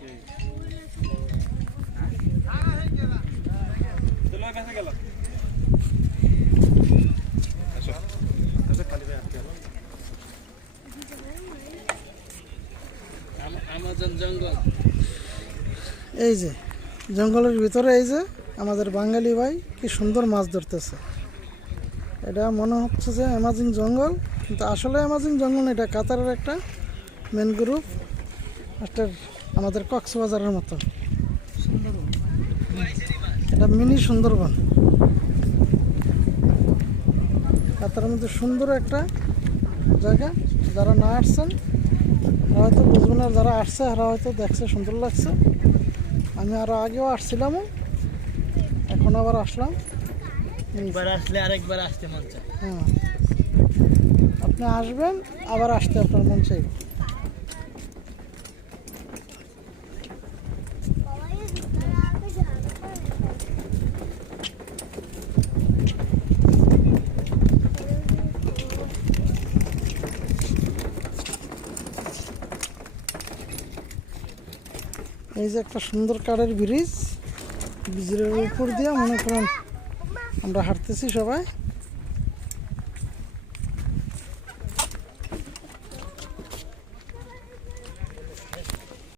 এই যে জঙ্গলের ভিতরে এই যে আমাদের বাঙালি ভাই কি সুন্দর মাছ ধরতেছে। এটা মনে হচ্ছে যে অ্যামাজন জঙ্গল, কিন্তু আসলে অ্যামাজন জঙ্গল না, এটা কাতারের একটা ম্যানগ্রোভ, একটা আমাদের কক্সবাজারের মতো এটা মিনি সুন্দরবন। কাতারের মধ্যে সুন্দর একটা জায়গা। যারা না আসছেন তারা হয়তো বুঝবেন, আর যারা আসছে তারা হয়তো দেখছে সুন্দর লাগছে। আমি আরও আগেও আসছিলাম, এখন আবার আসলাম। একবার আসলে আরেকবার আসতে মন চায়। হ্যাঁ, আপনি আসবেন আবার আসতে আপনার মন চাইবে। এই যে একটা সুন্দর কাঠের ব্রিজের উপর দিয়ে মনে করেন আমরা হাঁটতেছি সবাই।